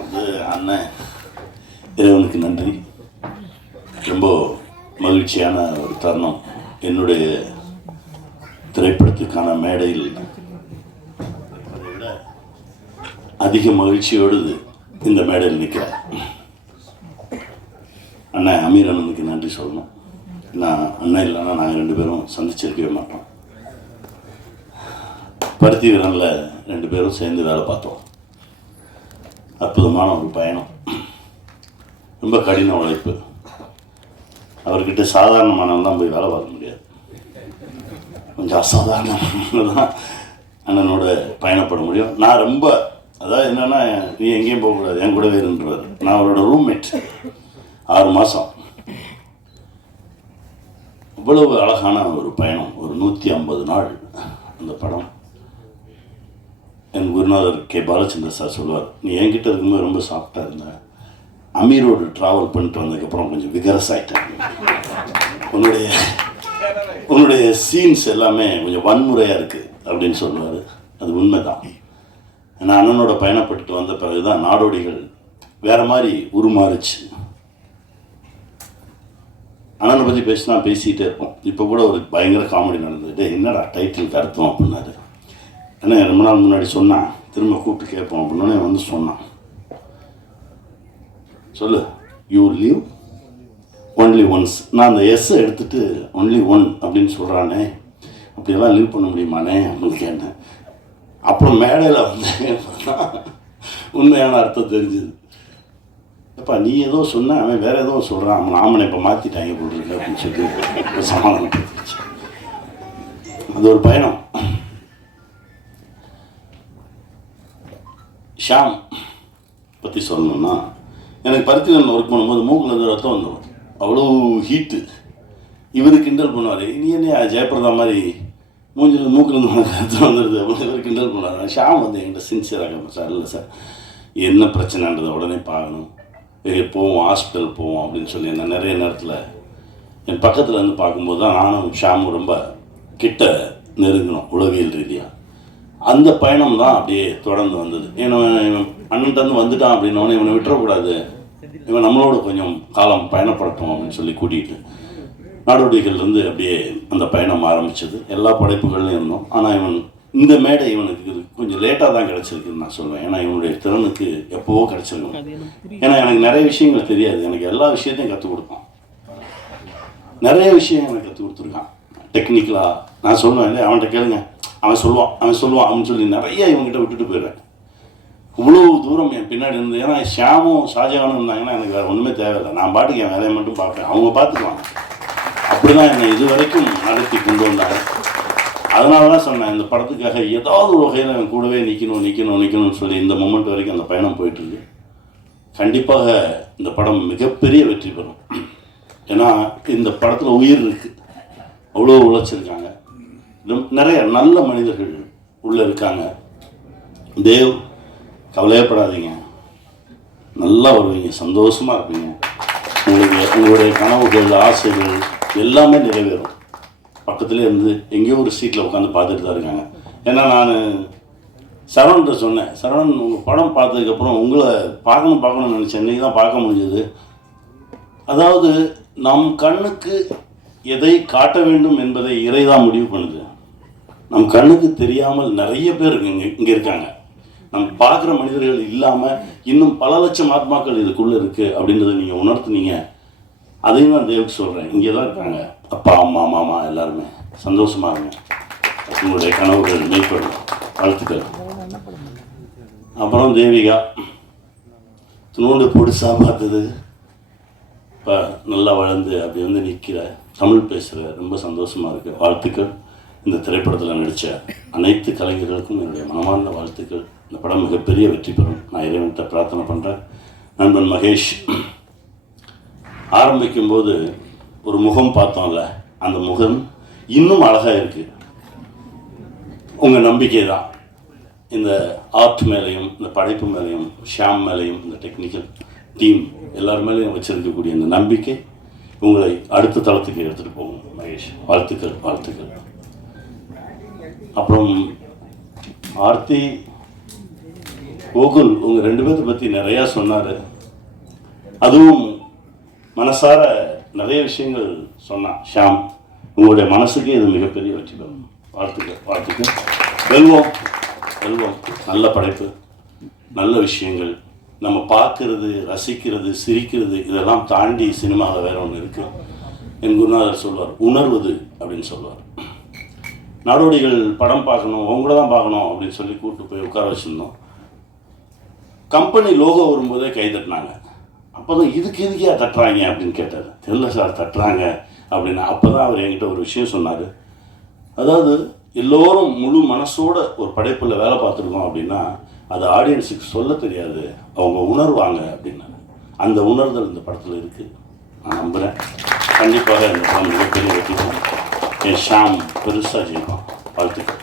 வந்து அண்ணன் இறைவனுக்கு நன்றி. ரொம்ப மகிழ்ச்சியான ஒரு தருணம். என்னுடைய திரைப்படத்துக்கான மேடையில் அதை விட அதிக மகிழ்ச்சியோடு இந்த மேடையில் நிற்கிறேன். அண்ணன் அமீர் அண்ணனுக்கு நன்றி சொல்லணும். நான் அண்ணன் இல்லைன்னா நாங்கள் 2 பேரும் சந்திச்சிருக்கவே மாட்டோம். பருத்தி வீரனில் 2 பேரும் சேர்ந்து வேலை பார்த்தோம். அற்புதமான ஒரு பயணம், ரொம்ப கடின உழைப்பு. அவர்கிட்ட சாதாரணமானவெல்லாம் போய் வேலை பார்க்க முடியாது. கொஞ்சம் அசாதாரணமாக தான் அண்ணனோட பயணப்பட முடியும். நான் ரொம்ப அதாவது என்னென்னா, நீ எங்கேயும் போகக்கூடாது, என் கூடவே இருந்துருவார். நான் அவரோட ரூம்மேட் 6 மாதம். இவ்வளவு அழகான ஒரு பயணம், ஒரு 150 நாள் அந்த படம். என் குருநாதர் கே பாலச்சந்திர சார் சொல்லுவார், நீ என்கிட்ட இருக்கும்போது ரொம்ப சாஃப்டாக இருந்த, அமீரோடு ட்ராவல் பண்ணிட்டு வந்ததுக்கப்புறம் கொஞ்சம் விகரஸ் ஆகிட்டேன். உன்னுடைய சீன்ஸ் எல்லாமே கொஞ்சம் வன்முறையாக இருக்குது அப்படின்னு சொல்லுவார். அது உண்மைதான். ஏன்னா அண்ணனோட பயணப்பட்டு வந்த பிறகு தான் நாடோடிகள் வேறு மாதிரி உருமாறுச்சு. அண்ணனை பற்றி பேசிக்கிட்டே இருப்போம். இப்போ கூட ஒரு பயங்கர காமெடி நடந்தது. என்னடா டைட்டிலுக்கு அர்த்தம் அப்படின்னாரு. ஏன்னா ரொம்ப நாள் முன்னாடி சொன்னான், திரும்ப கூப்பிட்டு கேட்போம் அப்படின்னே வந்து சொன்னான். சொல்லு, யூ லீவ் ஒன்லி ஒன்ஸ். நான் அந்த எஸ்ஸை எடுத்துகிட்டு ஒன்லி ஒன் அப்படின்னு சொல்கிறானே, அப்படியெல்லாம் லீவ் பண்ண முடியுமானே அப்படின்னு கேட்டேன். அப்புறம் மேடையில் வந்து உண்மையான அர்த்தம் தெரிஞ்சுது. அப்பா நீ ஏதோ சொன்ன, அவன் வேறு ஏதோ சொல்கிறான், அவன் ஆமனை இப்போ மாற்றிட்டாங்க போட்டுருக்கு அப்படின்னு சொல்லி சமாதானப்படுத்திச்சு. அது ஒரு பயணம். ஷாம் பற்றி சொல்லணும்னா, எனக்கு பருத்தியில் ஒர்க் பண்ணும்போது மூக்கில் இருந்து ரத்தம் வந்துடும். அவ்வளோ ஹீட்டு. இவர் கிண்டல் பண்ணுவார், நீ என்ன ஜெயபிரதா மாதிரி மூஞ்சில் மூக்கிலேருந்து ரத்தம் வந்துடுது அப்படின்னு இவர் கிண்டல் பண்ணுவார். ஷாம் வந்து என்கிட்ட சின்சியராக, சார் இல்லை சார் என்ன பிரச்சனைன்றதை உடனே பார்க்கணும், போவோம் ஹாஸ்பிட்டல் போவோம் அப்படின்னு சொல்லி என்ன நிறைய நேரத்தில் என் பக்கத்தில் இருந்து பார்க்கும்போது தான் நானும் ஷாமும் ரொம்ப கிட்ட நெருங்கணும் உளவியல் ரீதியாக. அந்த பயணம் தான் அப்படியே தொடர்ந்து வந்தது. ஏன்னா அண்ணன்ட்டு வந்துட்டான் அப்படின்னோடனே இவனை விட்டுறக்கூடாது, இவன் நம்மளோட கொஞ்சம் காலம் பயணப்படட்டும் அப்படின்னு சொல்லி கூட்டிகிட்டு நாடோடிகள்லேருந்து அப்படியே அந்த பயணம் ஆரம்பித்தது. எல்லா படைப்புகள்லையும் இருந்தோம். ஆனால் இவன் இந்த மேடை இவனுக்கு கொஞ்சம் லேட்டாக தான் கிடச்சிருக்குன்னு நான் சொல்வேன். ஏன்னா இவனுடைய திறனுக்கு எப்போவோ கிடச்சிருக்கணும். ஏன்னா எனக்கு நிறைய விஷயங்கள் தெரியாது, எனக்கு எல்லா விஷயத்தையும் கற்றுக் கொடுத்தான். நிறைய விஷயம் எனக்கு கற்றுக் கொடுத்துருக்கான் டெக்னிக்கலாக. நான் சொல்லுவேன் இல்லை அவன்கிட்ட கேளுங்க, அவன் சொல்லுவான் அப்படின்னு சொல்லி நிறைய இவங்ககிட்ட விட்டுட்டு போயிடுவேன். இவ்வளோ தூரம் என் பின்னாடி இருந்து. ஏன்னா ஷியாமும் ஷாஜகானும் இருந்தாங்கன்னா எனக்கு வேறு ஒன்றுமே தேவையில்லை, நான் பாட்டுக்கு என் வேலையை மட்டும் பார்ப்பேன், அவங்க பார்த்துக்குவாங்க. அப்படி தான் என்னை இது வரைக்கும் நடத்தி கொண்டு வந்தாங்க. அதனால தான் சொன்னேன், இந்த படத்துக்காக ஏதாவது ஒரு வகையில் என் கூடவே நிற்கணும்னு சொல்லி இந்த மொமெண்ட் வரைக்கும் அந்த பயணம் போயிட்டுருக்கு. கண்டிப்பாக இந்த படம் மிகப்பெரிய வெற்றி பெறும். ஏன்னா இந்த படத்தில் உயிர் இருக்குது, அவ்வளோ உழைச்சிருக்காங்க, நிறைய நல்ல மனிதர்கள் உள்ளே இருக்காங்க. தேவ் கவலையப்படாதீங்க, நல்லா வருவீங்க, சந்தோஷமாக இருப்பீங்க. உங்களுடைய கனவுகள் ஆசைகள் எல்லாமே நிறைவேறும். பக்கத்துலேயே இருந்து எங்கேயோ ஒரு சீட்டில் உட்காந்து பார்த்துட்டு தான் இருக்காங்க. ஏன்னா நான் சரவண்கிட்ட சொன்னேன், சரவணன் உங்கள் படம் பார்த்ததுக்கப்புறம் உங்களை பார்க்கணும்னு நினச்சேன், இன்றைக்கி தான் பார்க்க முடிஞ்சது. அதாவது நம் கண்ணுக்கு எதை காட்ட வேண்டும் என்பதை இறைதான் முடிவு பண்ணுது. நம் கண்ணுக்கு தெரியாமல் நிறைய பேர் இங்கே இருக்காங்க. நம்ம பார்க்குற மனிதர்கள் இல்லாமல் இன்னும் பல லட்சம் ஆத்மாக்கள் இதுக்குள்ளே இருக்குது அப்படின்றத நீங்கள் உணர்த்துனீங்க. அதையும் நான் தேவுக்கு சொல்கிறேன், இங்கே தான் இருக்காங்க அப்பா அம்மா மாமா எல்லாருமே. சந்தோஷமாக இருங்க, உங்களுடைய கனவுகள் மெய்ப்படும். வாழ்த்துக்கள். அப்புறம் தேவிகா துணோண்டு பொடிசாக பார்த்தது, இப்போ நல்லா வளர்ந்து அப்படி வந்து நிற்கிற, தமிழ் பேசுகிற, ரொம்ப சந்தோஷமாக இருக்குது. வாழ்த்துக்கள். இந்த திரைப்படத்தில் நடித்த அனைத்து கலைஞர்களுக்கும் என்னுடைய மனமார்ந்த வாழ்த்துக்கள். இந்த படம் மிகப்பெரிய வெற்றி பெறும் நான் இறைவன்கிட்ட பிரார்த்தனை பண்ணுறேன். நண்பன் மகேஷ் ஆரம்பிக்கும்போது ஒரு முகம் பார்த்தோம்ல, அந்த முகம் இன்னும் அழகாக இருக்குது. உங்கள் நம்பிக்கை தான் இந்த ஆர்ட் மேலேயும் இந்த படைப்பு மேலேயும் ஷியாம் மேலேயும் இந்த டெக்னிக்கல் டீம் எல்லார் மேலேயும் வச்சிருக்கக்கூடிய இந்த நம்பிக்கை உங்களை அடுத்த தளத்துக்கு எடுத்துகிட்டு போகும். மகேஷ் வாழ்த்துக்கள். அப்புறம் ஆர்த்தி கோகுல் உங்கள் 2 பேர்த்த பற்றி நிறையா சொன்னார். அதுவும் மனசார நிறைய விஷயங்கள் சொன்னான். ஷாம், உங்களுடைய மனசுக்கே இது மிகப்பெரிய வெற்றி பெறும். வாழ்த்துக்கள். வெல்வோம். நல்ல படைப்பு, நல்ல விஷயங்கள், நம்ம பார்க்கறது, ரசிக்கிறது, சிரிக்கிறது, இதெல்லாம் தாண்டி சினிமாவில் வேற ஒன்று இருக்குது. என் குருநாதர் சொல்வார், உணர்வது அப்படின்னு சொல்லுவார். நாடோடிகள் படம் பார்க்கணும், உங்கள தான் பார்க்கணும் அப்படின்னு சொல்லி கூப்பிட்டு போய் உட்கார வச்சுருந்தோம். கம்பெனி லோகோ வரும்போதே கை தட்டினாங்க. அப்போ தான் இதுக்கே தட்டுறாங்க அப்படின்னு கேட்டார். தெரியல சார் தட்டுறாங்க அப்படின்னு. அப்போ தான் அவர் என்கிட்ட ஒரு விஷயம் சொன்னார். அதாவது எல்லோரும் முழு மனசோட ஒரு படைப்பில் வேலை பார்த்துருக்கோம் அப்படின்னா அது ஆடியன்ஸுக்கு சொல்ல தெரியாது, அவங்க உணர்வாங்க அப்படின்னாரு. அந்த உணர்தல் இந்த படத்தில் இருக்குது. நான் நம்புகிறேன் கண்டிப்பாக இந்த படம் மிகப்பெரிய வெற்றி. என் ஷாம் பெருசாக ஜெயிப்பான். வாழ்த்துக்கள்.